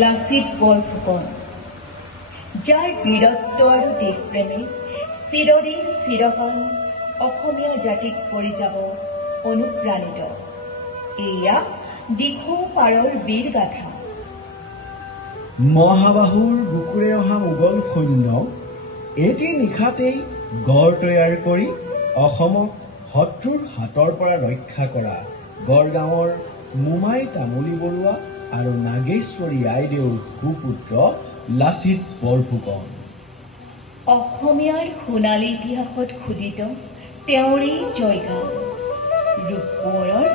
লাচিত বৰফুকন, যাৰ বীৰত্ব আৰু দেশপ্ৰেমে চিৰদিন চিৰকাল অসমীয়া জাতিক কৰি যাব অনুপ্ৰাণিত। এয়া দিখৌ পাৰৰ বীৰ গাথা। মহাবাহুৰ বুকুৰে অহা মোগল সৈন্য এটি নিশাতেই গড় তৈয়াৰ কৰি অসমক শত্ৰুৰ হাতৰ পৰা ৰক্ষা কৰা গড়গাঁৱৰ মোমাই তামুলী বৰুৱা আৰু নাগেশ্বৰী আইদেউৰ সুপুত্ৰ লাচিত বৰফুকন। অসমীয়াৰ সোণালী ইতিহাসত খোদিত তেওঁৰেই জয়গান। ৰূপ কোঁৱৰৰ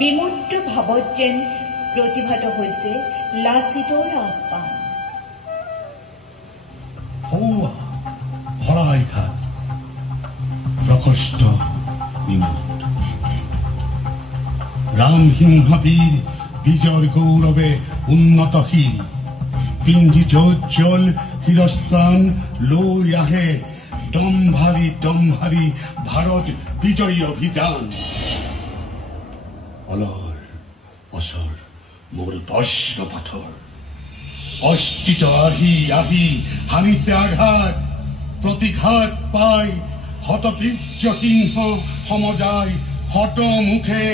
বিমূৰ্ত ভাৱত যেন প্ৰতিভাত হৈছে লাচিতৰ আহ্বান। শৰাইঘাট প্ৰকষ্ট নিমিত ৰামসিংহ বীৰ বিজয়ৰ গৌৰৱে উন্নতশীল পিন্ধি যোজ্জ্বল শিৰস্ত্ৰাণ লৈ আহে দম্ভাৰী দম্ভাৰী ভাৰত বিজয়ী অভিযান। অলর অসর মোর বজ্রপাথর অষ্টিত আহি আহি হানিছে আঘাত প্রতিঘাত পায় হতবীর্য সিংহ সমজায় হত মুখে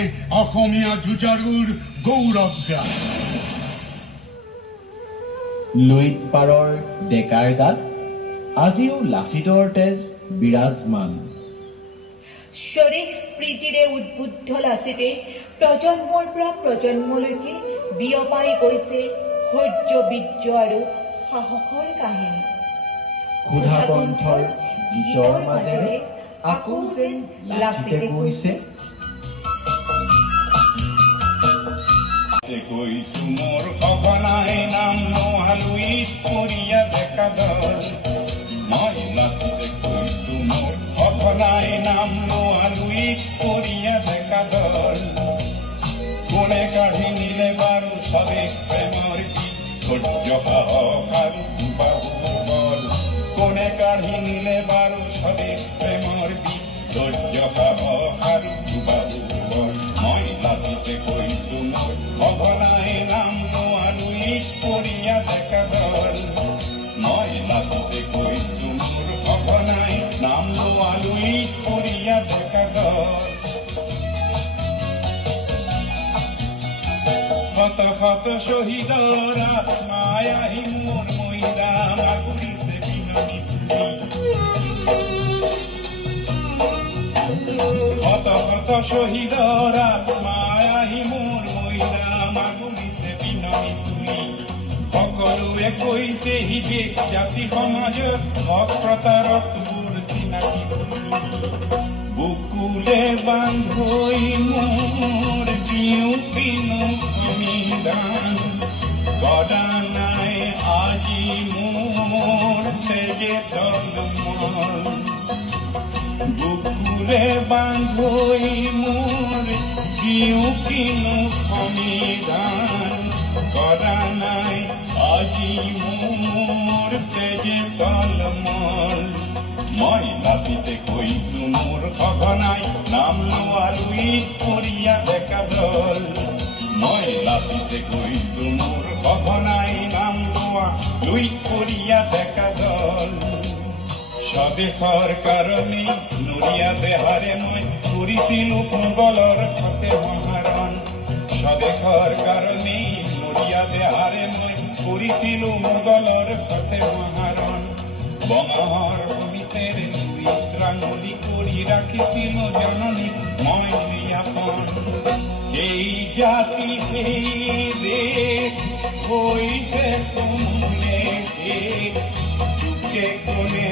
অসমীয়া যুঁজাৰুৰ গৌৰৱ গায়। লুইত পাৰৰ ডেকাৰ গাত আজিও লাচিতৰ তেজ বিৰাজমান। স্বদেশ স্মৃতিৰে উদ্বুদ্ধ লাচিতে প্ৰজন্মৰ পৰা প্ৰজন্মলৈকে বিয়পাই গৈছে শৌৰ্য বীৰ্য আৰু সাহসৰ কাহিনী। ক্ষুধা কণ্ঠৰ গীতৰ মাজেৰে আকৌ যেন লাচিতে কৈছে, কৈছো মোৰ সঘনাই নাম নোহালুইত কৰিয়া ডেকা দল। মই লাচিতে কৈছো মোৰ সঘনাই নাম নোহালুইত কৰিয়া ডেকা দল। কোনে কাঢ়ি নিলে বাৰু স্বদেশ প্ৰেমৰ গীত ধৈৰ্য সাহস আৰু বাহুবল। কোনে কাঢ়ি নিলে বাৰু স্বদেশ প্ৰেমৰ গীত ধৈৰ্য সাহস আৰু বাহুবল। মই লাচিতে কৈছো মোৰ সঘনাই নাম নোহালুইত কৰিয়া ডেকা দল। মই লাচিতে কৈছো মোৰ সঘনাই নাম নোহালুইত কৰিয়া ডেকা দল। শত শত শহীদৰ আত্মাই আহি মোৰ মৈদাম আগুৰিছে বিননি তুলি। শত শত শহীদৰ আত্মাই আহি মোৰ মৈদাম আগুৰিছে বিননি তুলি। সকলোৱে কৈছে হি দেশ জাতি সমাজত হক প্ৰতাৰক মোৰ চিনাকি তুলি। বুকুলে বান্ধৈ মোৰ দিওঁ কিনো সমিধান গদা নাই আজি মোৰ তেজে তলমল। বুকুলে বান্ধৈ মোৰ দিওঁ কিনো সমিধান গদা নাই আজি মোৰ তেজে তলমল। মই লাচিতে কৈছো মোৰ সঘনাই নাম নোহালুইত কৰিয়া ডেকা দল। মই লাচিতে কৈছো মোৰ সঘনাই নাম নোহালুইত কৰিয়া ডেকা দল। স্বদেশৰ কাৰণে নৰিয়া বেহাৰে মই কৰিছিলো মোগলৰ সতে মহাৰণ। স্বদেশৰ কাৰণে নৰিয়া বেহাৰে মই কৰিছিলো মোগলৰ সতে মহাৰণ। বঙৰ ভূমিতেৰে ত্ৰাঙুলি কৰি ৰাখিছিলো জননী মই আপন। এই জাতি সেই দেশ হৈছে কোনে চুকে কোনে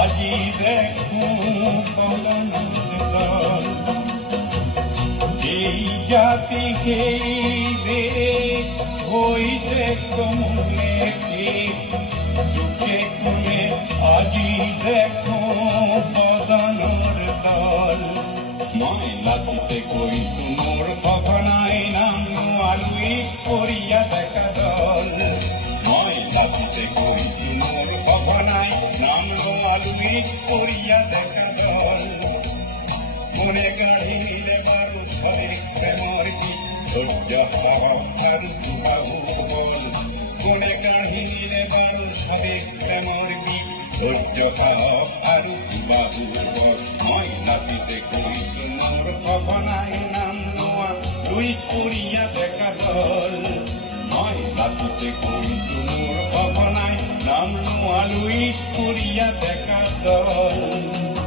আজি দেখো পলনৰ দল। এই জাতি সেই দেশ হৈছে কোনে চুকে কোনে আজি দেখো পলনৰ দল। মই লাচিতে কৈছো মোৰ সঘনাই নাম নোহালুইত কৰিয়া ডেকা দল। মই লাচিতে কৈছো মোৰ সঘনাই নাম নোহালুইত কৰিয়া ডেকা দল। কোনে কাঢ়ি নিলে বাৰু স্বদেশ প্ৰেমৰ গীত ধৈৰ্য সাহস আৰু বাহুবল। কোনে ধৈৰ্য্য আৰু বাহু মই নাচিতে কৰিছো মোৰ সঘনাই নাম লোৱা লুইতপুৰীয়া ডেকা দল মই নাচিতে কৰিছো মোৰ সঘনাই নাম লোৱা লুইতপুৰীয়া ডেকা দল